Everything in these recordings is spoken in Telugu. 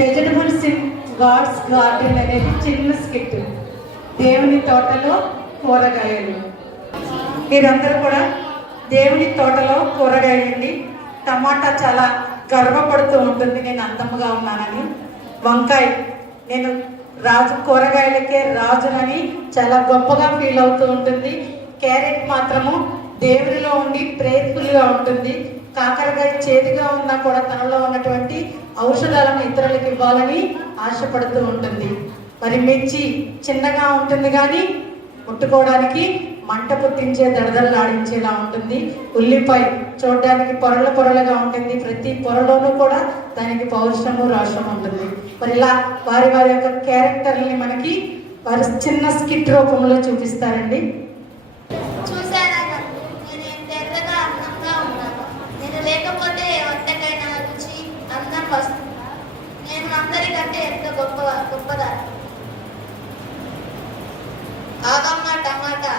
వెజిటబుల్స్ ఇన్ గాడ్స్ గార్డెన్ అనేది చిన్న స్కిట్. దేవుని తోటలో కూరగాయలు. మీరందరూ కూడా దేవుని తోటలో కూరగాయలండి. టమాటా చాలా గర్వపడుతూ ఉంటుంది, నేను అందముగా ఉన్నానని. వంకాయ, నేను కూరగాయలకే రాజునని చాలా గొప్పగా ఫీల్ అవుతూ ఉంటుంది. క్యారెట్ మాత్రము దేవునిలో ఉండి ప్రేయర్ఫుల్గా ఉంటుంది. కాకరకాయ చేదుగా ఉన్నా కూడా తనలో ఉన్నటువంటి ఔషధాలను ఇతరులకు ఇవ్వాలని ఆశపడుతూ ఉంటుంది. మరి మిర్చి చిన్నగా ఉంటుంది కానీ ముట్టుకోవడానికి మంట పుట్టించే దడదల్లాడించేలా ఉంటుంది. ఉల్లిపాయ చూడడానికి పొరలుగా ఉంటుంది, ప్రతి పొరలోనూ కూడా దానికి పౌరుషము రాష్ట్రం ఉంటుంది. మరి ఇలా వారి యొక్క క్యారెక్టర్ని మనకి వారి చిన్న స్కిట్ రూపంలో చూపిస్తారండి. లేకపోతే వంటకైనా రుచి అందం వస్తుంది. నేను అందరికంటే ఎంతో గొప్పదా. ఆగమ్మ టమాటా,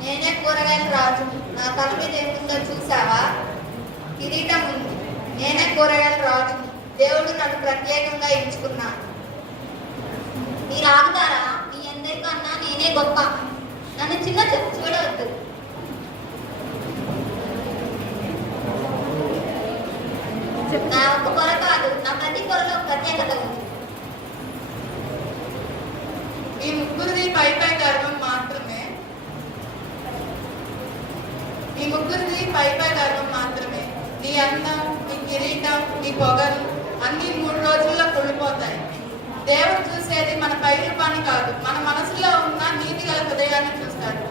నేనే కూరగాయలు రాజుని. నా తల మీద ఏముందో చూసావా? కిరీటం ఉంది. నేనే కూరగాయలు రాజుని. దేవుడు నన్ను ప్రత్యేకంగా ఎంచుకున్నాను. మీరు ఆగుతారా? మీ అందరికన్నా నేనే గొప్ప. నన్ను చిన్న చూడవద్దు. నా ఒక్క పొర కాదు, నా ప్రతి పొరలో ప్రత్యేకత ఉంది. ఈ ముగ్గురిది పై గర్వం మాత్రమే. ఈ ముగ్గురిది పై గర్వం మాత్రమే. నీ అందం, నీ కిరీటం, నీ పొగలు అన్ని 3 రోజుల్లో కుళ్ళిపోతాయి. దేవుడు చూసేది మన పై రూపాన్ని కాదు, మన మనసులో ఉన్న నీతి గల హృదయాన్ని చూస్తాడు.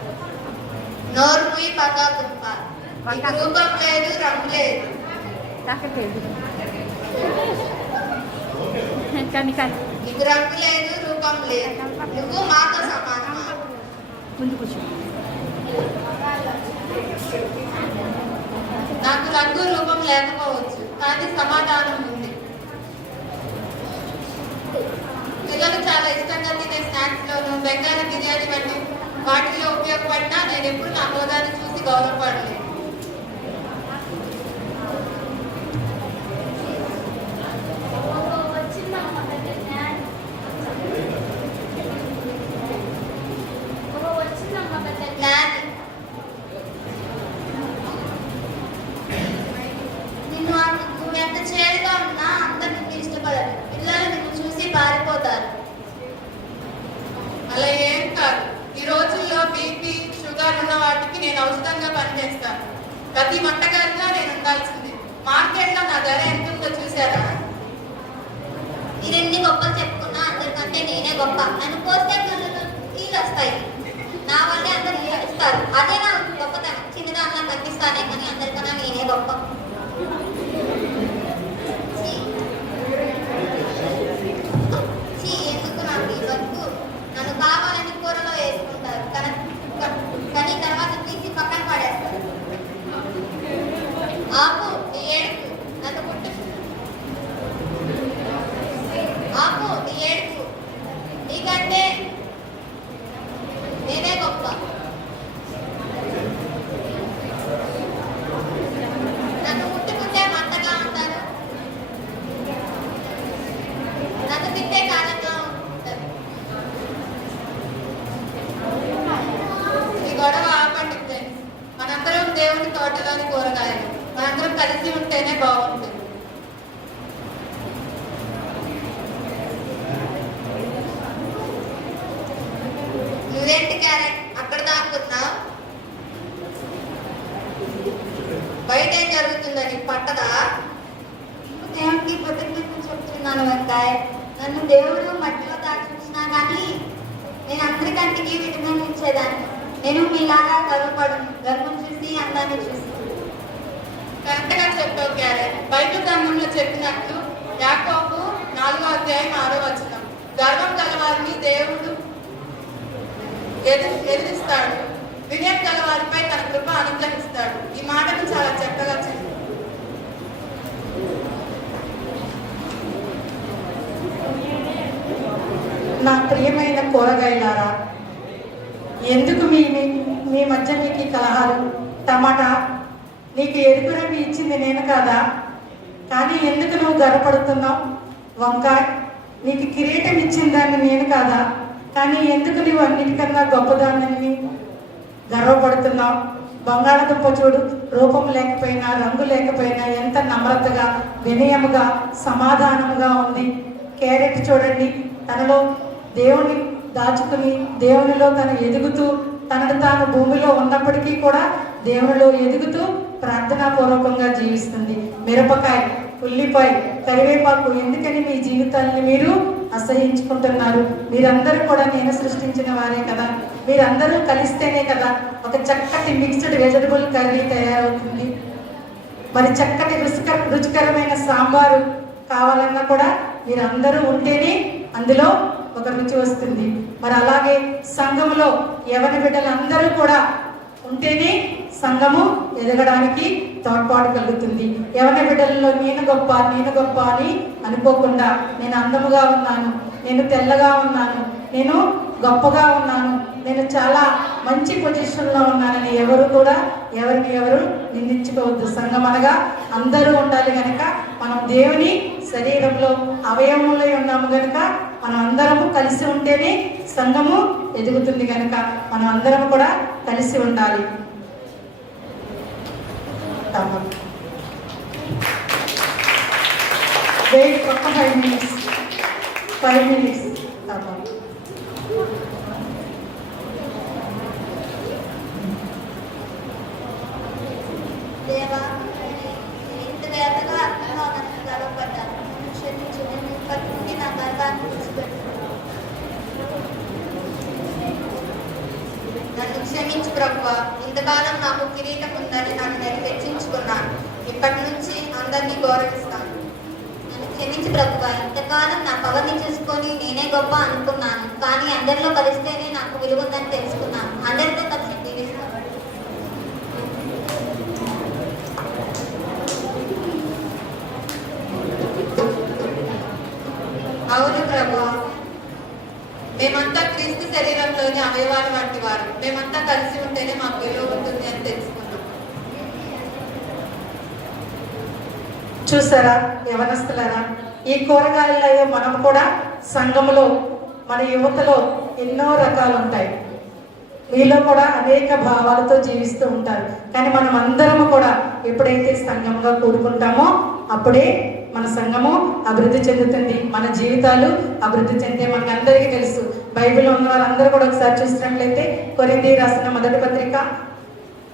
నోరు పోయి పక్కా తుప్ప. రూపం లేదు, రంగు లేదు. నీకు రంగు లేదు, రూపం లేదు. నువ్వు మాతో సమానమా? నాకు రంగు రూపం లేకపోవచ్చు, కానీ సమాధానం ఉంది. పిల్లలు చాలా ఇష్టంగా తినే స్నాక్స్ లోను బెంగాలీ బిర్యానీ వంటి వాటిలో ఉపయోగపడినా నేను ఎప్పుడు నా హోదాన్ని చూసి గౌరవపడలేదు. నువ్వు ఎంత చేరుగా ఉన్నా అందరు నిన్ను ఇష్టపడరు. పిల్లలు నిన్ను చూసి పారిపోతారు. అలా ఏం కాదు. ఈ రోజుల్లో బీపీ షుగర్ ఉన్న వాటికి నేను ఔషధంగా పనిచేస్తాను. ప్రతి వంటకారిలో నేను ఉండాల్సింది. మార్కెట్లో నా ధర ఎంత ఉందో చూసారా? మీరెన్ని గొప్పలు చెప్పుకున్నా అందరికంటే నేనే గొప్ప. నన్ను పోస్తే నీళ్ళు వస్తాయి. నా వల్లే అందరు ఏడుస్తారు. అదే నా గొప్పతనం. చిన్నదాన్నా కనిపిస్తానే కానీ అందరికన్నా నేనే గొప్ప. ఎందుకు నాకు ఈ బతుకు? నన్ను కావాలని కూరలో వేసుకుంటారు కానీ తర్వాత తీసి పక్కన పడేస్తారు. ఆపు నీ ఏడుపు, నన్ను పుట్టు. ఆపు నీ ఏడుపు, నీకంటే నేనే గొప్ప. నన్ను ముట్టుకుంటే మంటగా ఉంటారు, నన్ను తిట్టే కాలంగా ఉంటారు. ఈ గొడవ ఆపండి. మనందరం దేవుని తోటలోని కూరగాయలు. మనందరం కలిసి ఉంటేనే బాగుంటుంది. నువ్వేంటి క్యారెట్ అక్కడ దాక్కున్నావు? బయట ఏం జరుగుతుందని పట్టదా? దేవునికి కృతజ్ఞతలు చెప్తున్నాను వంకాయ. నన్ను దేవుడు మట్టిలో దాచుంచినా కానీ నేను అందరికంటికి విటమిన్ ఇచ్చేదాన్ని. నేను మీలాగా గర్వం చూసి అందాన్ని చూసి. కరెక్ట్గా చెప్పావు క్యారెట్. బైబిల్ గ్రంథంలో చెప్పినట్లు యాకోబు 4వ అధ్యాయం 6వ వచనం, గర్వం గలవారిని దేవుడు ఎదిరిస్తాడు, వినయం గలవారిపై తన కృప అనుగ్రహిస్తాడు. ఈ మాటను చాలా చక్కగా చెప్పాడు. నా ప్రియమైన కూరగాయలారా, ఎందుకు మీ మధ్య మీకు ఈ కలహాలు? టమాటా, నీకు ఎరుపురంగు ఇచ్చింది నేను కాదా? కానీ ఎందుకు నువ్వు గర్వపడుతున్నావు? వంకాయ, నీకు కిరీటం ఇచ్చిన దాన్ని నేను కాదా? కానీ ఎందుకు నువ్వు అన్నిటికన్నా గొప్పదాన్ని గర్వపడుతున్నావు? బంగాళదుంప చూడు, రూపం లేకపోయినా రంగు లేకపోయినా ఎంత నమ్రతగా, వినయముగా, సమాధానముగా ఉంది. క్యారెట్ చూడండి, తనలో దేవుని దాచుకుని దేవునిలో తను ఎదుగుతూ, తనను తాను భూమిలో ఉన్నప్పటికీ కూడా దేవునిలో ఎదుగుతూ ప్రార్థనాపూర్వకంగా జీవిస్తుంది. మిరపకాయ, ఉల్లిపాయ, కరివేపాకు ఎందుకని మీ జీవితాన్ని మీరు అసహించుకుంటున్నారు? మీరందరూ కూడా నేను సృష్టించిన వారే కదా. మీరందరూ కలిస్తేనే కదా ఒక చక్కటి మిక్స్డ్ వెజిటబుల్ కర్రీ తయారవుతుంది. మరి చక్కటి రుచికరమైన సాంబారు కావాలన్నా కూడా మీరందరూ ఉంటేనే అందులో ఒక రుచి వస్తుంది. మరి అలాగే సంఘములో యవన బిడ్డలందరూ కూడా ఉంటేనే సంఘము ఎదగడానికి తోడ్పాటు కలుగుతుంది. యవన బిడ్డలలో నేను గొప్ప అని అనుకోకుండా, నేను అందముగా ఉన్నాను, నేను తెల్లగా ఉన్నాను, నేను గొప్పగా ఉన్నాను, నేను చాలా మంచి పొజిషన్లో ఉన్నానని ఎవరు కూడా ఎవరు నిందించుకోవద్దు. సంఘం అనగా అందరూ ఉండాలి కనుక మనం దేవుని శరీరంలో అవయవంలో ఉన్నాము కనుక మనం అందరము కలిసి ఉంటేనే సంఘము ఎదుగుతుంది కనుక మనం అందరం కూడా కలిసి ఉండాలి. వెయిట్ ఒక 5 minutes. దేవా, ఇంత వేదగా అర్థంగా నన్ను గర్వపడ్డాను. క్షమించు, నేను ఇప్పటి నుండి నా గర్వాన్ని విడిచిపెట్టుకున్నాను. నన్ను క్షమించు ప్రభువా. ఇంతకాలం నాకు కిరీటం ఉందని నన్ను నేను హెచ్చించుకున్నాను. ఇప్పటి నుంచి అందరినీ గౌరవిస్తాను. నన్ను క్షమించు ప్రభువా. ఇంతకాలం నా పవర్ని చూసుకొని నేనే గొప్ప అనుకున్నాను. కానీ అందరిలో కలిస్తేనే నాకు విలువ ఉందని తెలుసుకున్నాను. అందరితో కలిసి జీవిస్తాను. అవును ప్రభువా, మేమంతా క్రీస్తు శరీరంలోని అవయవాలు వంటి వారు. మేమంతా కలిసి ఉంటేనే మాకు విలువ ఉంటుంది అని తెలుసుకున్నాం. చూసారా యవనస్తులారా, ఈ కూరగాయలలో మనం కూడా సంఘములో మన యువతలో ఎన్నో రకాలు ఉంటాయి. మీలో కూడా అనేక భావాలతో జీవిస్తూ ఉంటారు. కానీ మనం అందరము కూడా ఎప్పుడైతే సంఘంగా కూడుకుంటామో అప్పుడే మన సంఘము అభివృద్ధి చెందుతుంది, మన జీవితాలు అభివృద్ధి చెందే మనకందరికీ తెలుసు. బైబిల్లో ఉన్న వారందరూ కూడా ఒకసారి చూసినట్లయితే కొరింథీయులకు రాసిన మొదటి పత్రిక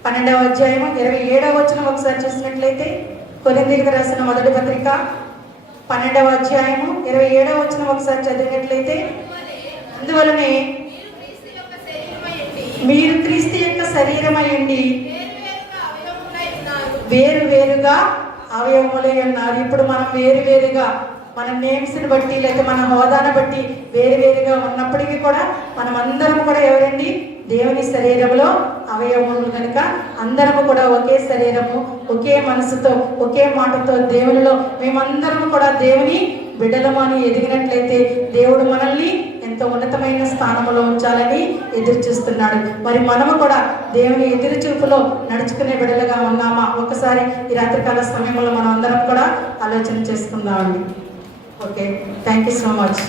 12వ అధ్యాయము 27వ వచనం ఒకసారి చూసినట్లయితే, కొరింథీయులకు రాసిన మొదటి పత్రిక 12వ అధ్యాయము 27వ వచనం ఒకసారి చదివినట్లయితే, అందువలనే మీరు క్రీస్తు యొక్క శరీరమై ఉండి వేరుగా అవయవములై ఉన్నారు. ఇప్పుడు మనం వేరుగా మన నేమ్స్ని బట్టి లేక మన హోదాను బట్టి వేరుగా ఉన్నప్పటికీ కూడా మనం అందరం కూడా ఎవరండి? దేవుని శరీరంలో అవయవములు కనుక అందరము కూడా ఒకే శరీరము, ఒకే మనసుతో, ఒకే మాటతో దేవునిలో మేమందరము కూడా దేవుని బిడ్డలము అని ఎదిగినట్లయితే దేవుడు మనల్ని ఎంతో ఉన్నతమైన స్థానంలో ఉంచాలని ఎదురు చూస్తున్నాడు. మరి మనము కూడా దేవుని ఎదురు చూపులో నడుచుకునే బిడ్డలుగా ఉన్నామా? ఒకసారి ఈ రాత్రికాల సమయంలో మనం అందరం కూడా ఆలోచన చేసుకుందామండి. Okay, thank you so much.